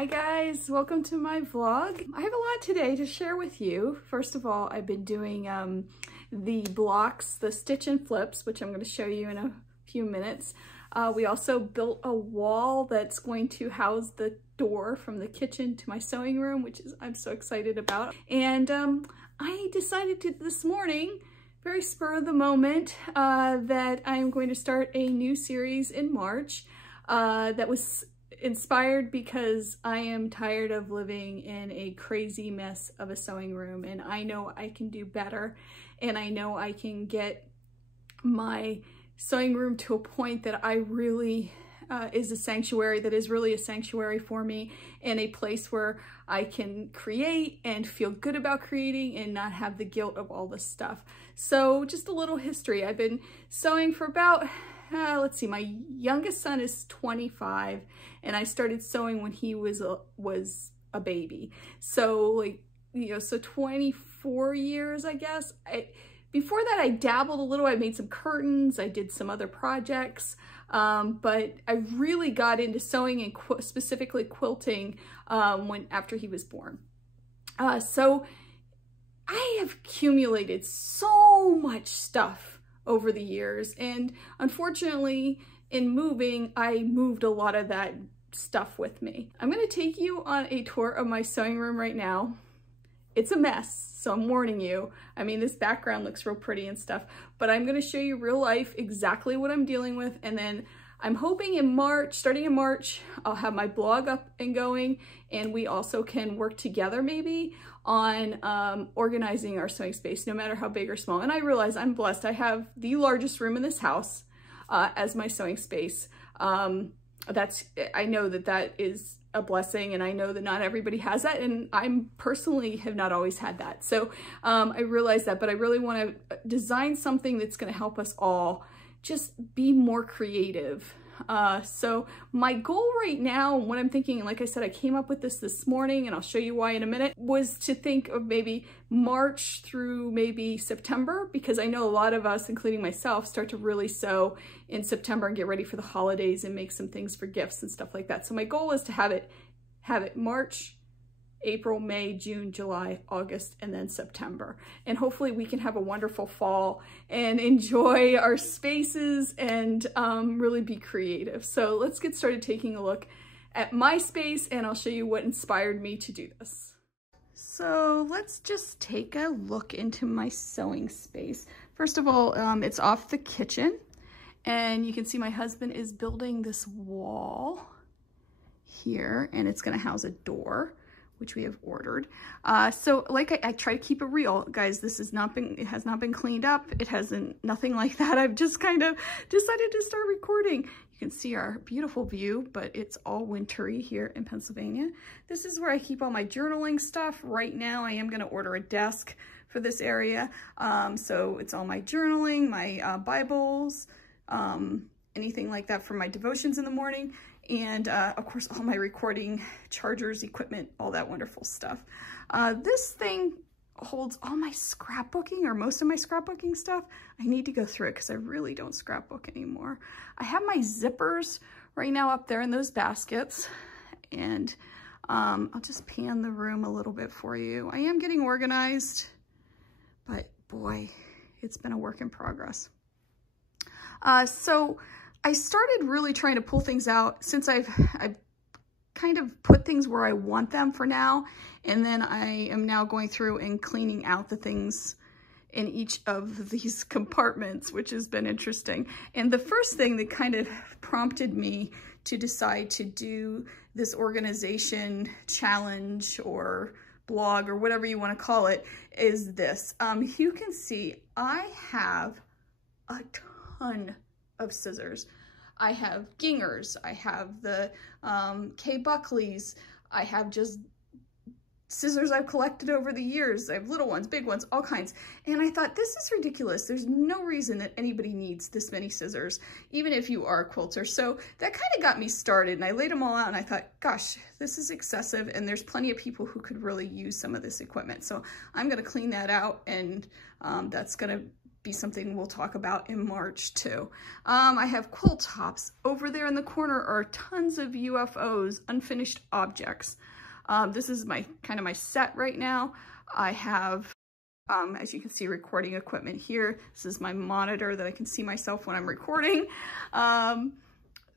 Hi guys, welcome to my vlog. I have a lot today to share with you. First of all, I've been doing the blocks, the stitch and flips, which I'm going to show you in a few minutes. We also built a wall that's going to house the door from the kitchen to my sewing room, which is I'm so excited about. And I decided this morning, very spur of the moment, that I'm going to start a new series in March that was inspired because I am tired of living in a crazy mess of a sewing room, and I know I can do better, and I know I can get my sewing room to a point that I really is a sanctuary, that is really a sanctuary for me, and a place where I can create and feel good about creating and not have the guilt of all this stuff. So just a little history. I've been sewing for about let's see, my youngest son is 25, and I started sewing when he was a baby. So like, you know, so 24 years, I guess. Before that, I dabbled a little. I made some curtains. I did some other projects, but I really got into sewing and specifically quilting after he was born. So I have accumulated so much stuff over the years, and unfortunately in moving, I moved a lot of that stuff with me. I'm going to take you on a tour of my sewing room right now. It's a mess, so I'm warning you. I mean, this background looks real pretty and stuff, but I'm going to show you real life exactly what I'm dealing with, and then I'm hoping in March, starting in March, I'll have my blog up and going, and we also can work together maybe on organizing our sewing space, no matter how big or small. And I realize I'm blessed. I have the largest room in this house as my sewing space. I know that is a blessing, and I know that not everybody has that, and I personally have not always had that. So I realize that, but I really want to design something that's going to help us all just be more creative. So my goal right now, what I'm thinking, like I said, I came up with this morning, and I'll show you why in a minute, was to think of maybe March through maybe September, because I know a lot of us, including myself, start to really sew in September and get ready for the holidays and make some things for gifts and stuff like that. So my goal is to have it March, April, May, June, July, August, and then September. And hopefully we can have a wonderful fall and enjoy our spaces and really be creative. So let's get started taking a look at my space, and I'll show you what inspired me to do this. So let's just take a look into my sewing space. First of all, it's off the kitchen, and you can see my husband is building this wall here, and it's gonna house a door, which we have ordered. So like I try to keep it real, guys. This has not been cleaned up. It hasn't, nothing like that. I've just kind of decided to start recording. You can see our beautiful view, but it's all wintry here in Pennsylvania. This is where I keep all my journaling stuff. Right now, I am gonna order a desk for this area. So it's all my journaling, my Bibles, anything like that for my devotions in the morning. And of course, all my recording chargers, equipment, all that wonderful stuff. This thing holds all my scrapbooking, or most of my scrapbooking stuff. I need to go through it because I really don't scrapbook anymore. I have my zippers right now up there in those baskets. And I'll just pan the room a little bit for you. I am getting organized, but boy, it's been a work in progress. So I started really trying to pull things out since I've kind of put things where I want them for now. And then I am now going through and cleaning out the things in each of these compartments, which has been interesting. And the first thing that kind of prompted me to decide to do this organization challenge or blog or whatever you want to call it is this. You can see I have a ton of scissors. I have Gingers, I have the K. Buckley's, I have just scissors I've collected over the years. I have little ones, big ones, all kinds. And I thought, this is ridiculous. There's no reason that anybody needs this many scissors, even if you are a quilter. So that kind of got me started, and I laid them all out, and I thought, gosh, this is excessive, and there's plenty of people who could really use some of this equipment. So I'm gonna clean that out, and that's gonna be something we'll talk about in March too. I have quilt tops. Over there in the corner are tons of UFOs, unfinished objects. This is my kind of my set right now. I have, as you can see, recording equipment here. This is my monitor that I can see myself when I'm recording.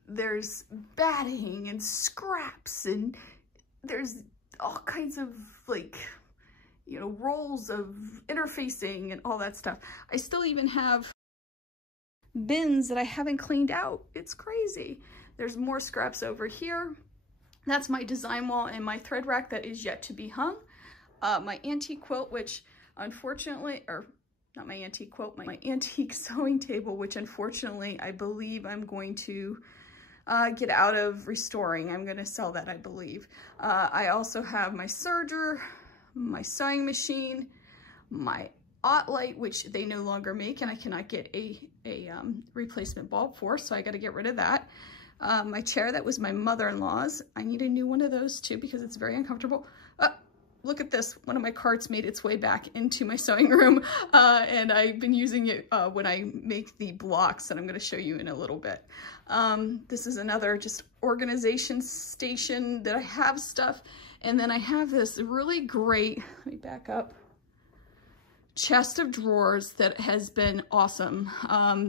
There's batting and scraps, and there's all kinds of, like, you know, rolls of interfacing and all that stuff. I still even have bins that I haven't cleaned out. It's crazy. There's more scraps over here. That's my design wall and my thread rack that is yet to be hung. My antique quilt, which unfortunately, or not my antique quilt, my antique sewing table, which unfortunately I believe I'm going to get out of restoring. I'm going to sell that, I believe. I also have my serger, my sewing machine, my light, which they no longer make, and I cannot get a replacement bulb for, so I got to get rid of that. My chair, that was my mother-in-law's. I need a new one of those too because it's very uncomfortable. Look at this. One of my carts made its way back into my sewing room, and I've been using it when I make the blocks that I'm going to show you in a little bit. This is another just organization station that I have stuff. And then I have this really great, let me back up, chest of drawers that has been awesome.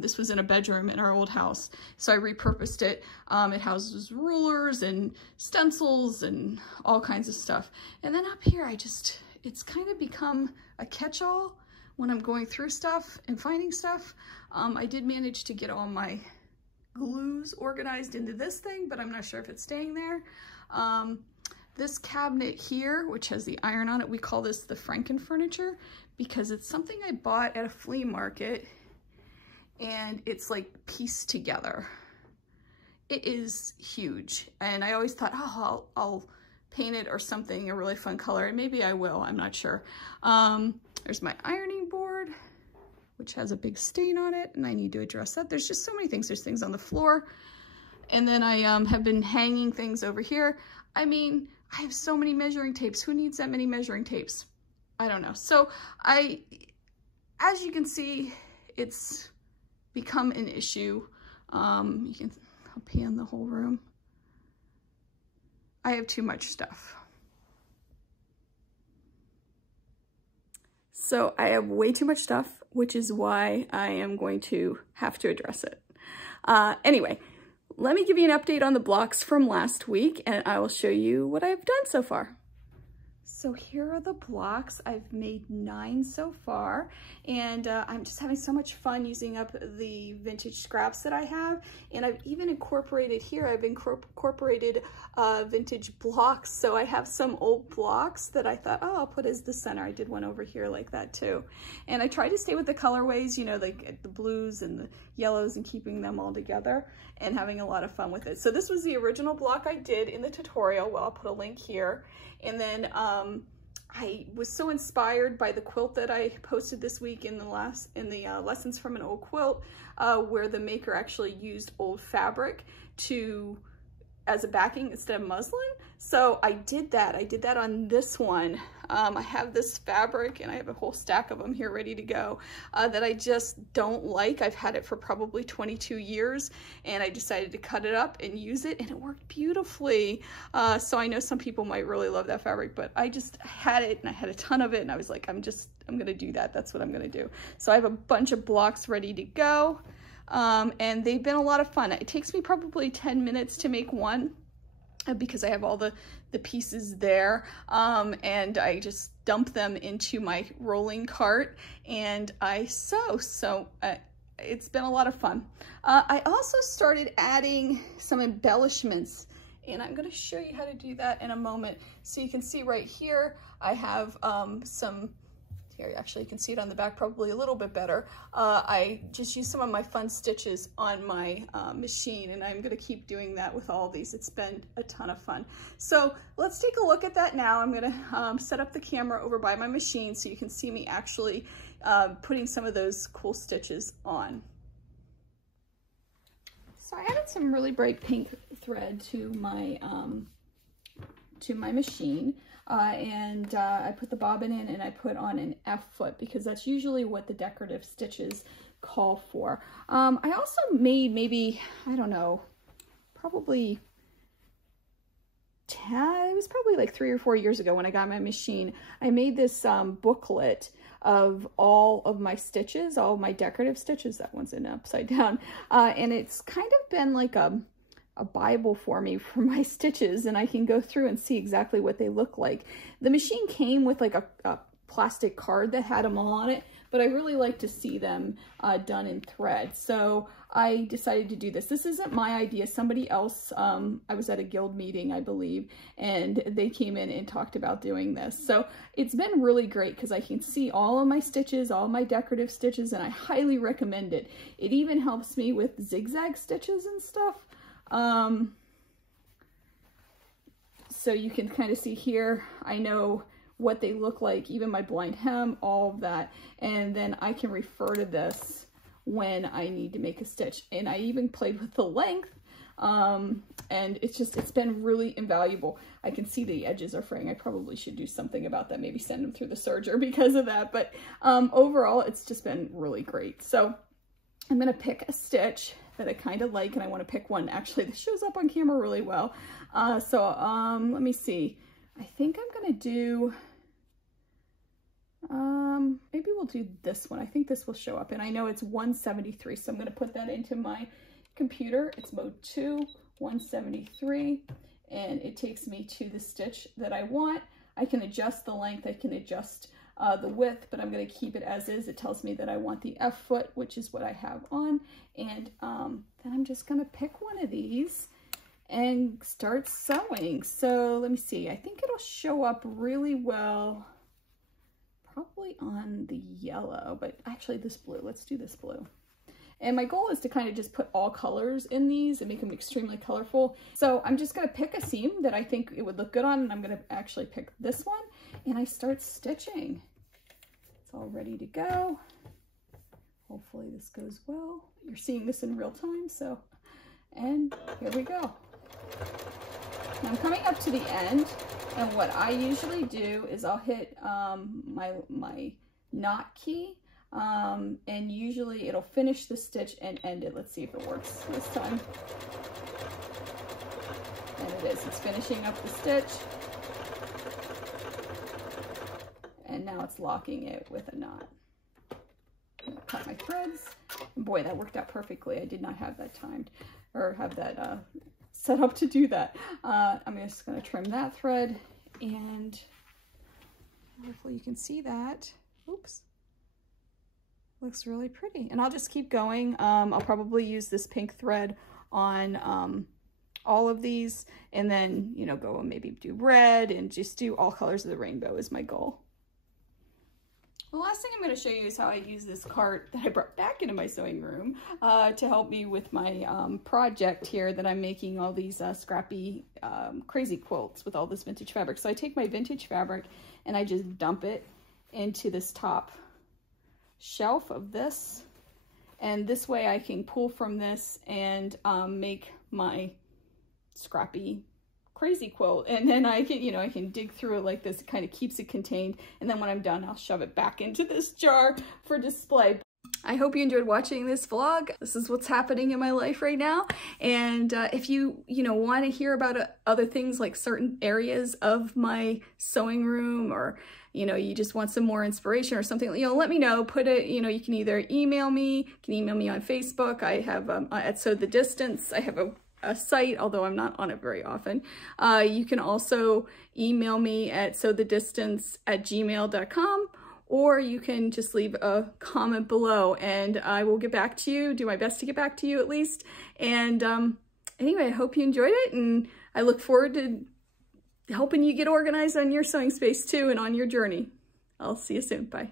This was in a bedroom in our old house, so I repurposed it. It houses rulers and stencils and all kinds of stuff. And then up here, it's kind of become a catch-all when I'm going through stuff and finding stuff. I did manage to get all my glues organized into this thing, but I'm not sure if it's staying there. This cabinet here, which has the iron on it, we call this the Franken furniture because it's something I bought at a flea market and it's like pieced together. It is huge. And I always thought, oh, I'll paint it or something, a really fun color, and maybe I will, I'm not sure. There's my ironing board, which has a big stain on it, and I need to address that. There's just so many things. There's things on the floor. And then I have been hanging things over here. I mean, I have so many measuring tapes. Who needs that many measuring tapes? I don't know. So as you can see, it's become an issue. I'll pan the whole room. I have too much stuff. So I have way too much stuff, which is why I am going to have to address it. Anyway, let me give you an update on the blocks from last week, and I will show you what I've done so far. So here are the blocks. I've made 9 so far, and I'm just having so much fun using up the vintage scraps that I have. And I've even incorporated here, I've incorporated vintage blocks. So I have some old blocks that I thought, oh, I'll put as the center. I did one over here like that too. And I tried to stay with the colorways, you know, like the blues and the yellows, and keeping them all together and having a lot of fun with it. So this was the original block I did in the tutorial. Well, I'll put a link here. And then I was so inspired by the quilt that I posted this week in the lessons from an old quilt, where the maker actually used old fabric as a backing instead of muslin. So I did that. I did that on this one. I have this fabric, and I have a whole stack of them here ready to go, that I just don't like. I've had it for probably 22 years, and I decided to cut it up and use it, and it worked beautifully. So I know some people might really love that fabric, but I just had it, and I had a ton of it, and I was like, I'm gonna do that. That's what I'm gonna do. So I have a bunch of blocks ready to go. And they've been a lot of fun. It takes me probably 10 minutes to make one because I have all the pieces there, and I just dump them into my rolling cart and I sew. So it's been a lot of fun. I also started adding some embellishments, and I'm going to show you how to do that in a moment. So you can see right here I have here, actually you can see it on the back probably a little bit better. I just used some of my fun stitches on my machine, and I'm gonna keep doing that with all these. It's been a ton of fun. So let's take a look at that now. I'm gonna set up the camera over by my machine so you can see me actually putting some of those cool stitches on. So I added some really bright pink thread to my to my machine. I put the bobbin in and I put on an F foot because that's usually what the decorative stitches call for. I also made maybe, I don't know, probably it was probably like 3 or 4 years ago when I got my machine. I made this booklet of all of my stitches, all of my decorative stitches. That one's in upside down. And it's kind of been like a Bible for me for my stitches, and I can go through and see exactly what they look like. The machine came with like a plastic card that had them all on it, but I really like to see them done in thread. So I decided to do this. This isn't my idea. Somebody else, I was at a guild meeting, I believe, and they came in and talked about doing this. So it's been really great because I can see all of my stitches, all my decorative stitches, and I highly recommend it. It even helps me with zigzag stitches and stuff. So you can kind of see here, I know what they look like, even my blind hem, all of that. And then I can refer to this when I need to make a stitch. And I even played with the length. And it's been really invaluable. I can see the edges are fraying. I probably should do something about that. Maybe send them through the serger because of that. But overall, it's just been really great. So I'm going to pick a stitch that I kind of like, and I want to pick one actually that shows up on camera really well. Let me see. I think I'm going to do, maybe we'll do this one. I think this will show up, and I know it's 173, so I'm going to put that into my computer. It's mode 2, 173, and it takes me to the stitch that I want. I can adjust the length, I can adjust the width, but I'm going to keep it as is. It tells me that I want the F foot, which is what I have on, and then I'm just going to pick one of these and start sewing. So let me see, I think it'll show up really well probably on the yellow, but actually this blue, let's do this blue. And my goal is to kind of just put all colors in these and make them extremely colorful. So I'm just going to pick a seam that I think it would look good on, and I'm going to actually pick this one, and I start stitching. It's all ready to go. Hopefully this goes well. You're seeing this in real time, so, and here we go. Now I'm coming up to the end, and what I usually do is I'll hit my knot key, and usually it'll finish the stitch and end it. Let's see if it works this time. And it is. It's finishing up the stitch, and now it's locking it with a knot. Cut my threads, and boy, that worked out perfectly. I did not have that timed or have that set up to do that. I'm just going to trim that thread, and hopefully you can see that. Oops. Looks really pretty. And I'll just keep going. I'll probably use this pink thread on all of these, and then, you know, go and maybe do red and just do all colors of the rainbow is my goal. The last thing I'm going to show you is how I use this cart that I brought back into my sewing room to help me with my project here that I'm making all these scrappy crazy quilts with all this vintage fabric. So I take my vintage fabric and I just dump it into this top shelf of this, and this way I can pull from this and make my scrappy crazy quilt, and then I can, you know, I can dig through it like this. It kind of keeps it contained, and then when I'm done, I'll shove it back into this jar for display. I hope you enjoyed watching this vlog. This is what's happening in my life right now, and if you want to hear about other things, like certain areas of my sewing room, or you just want some more inspiration or something, let me know. Put it, you can either email me, you can email me on Facebook. I have at Sew the Distance, I have a site, although I'm not on it very often. You can also email me at sewthedistance@gmail.com, or you can just leave a comment below and I will get back to you, do my best to get back to you at least. And anyway, I hope you enjoyed it, and I look forward to helping you get organized on your sewing space too and on your journey. I'll see you soon. Bye.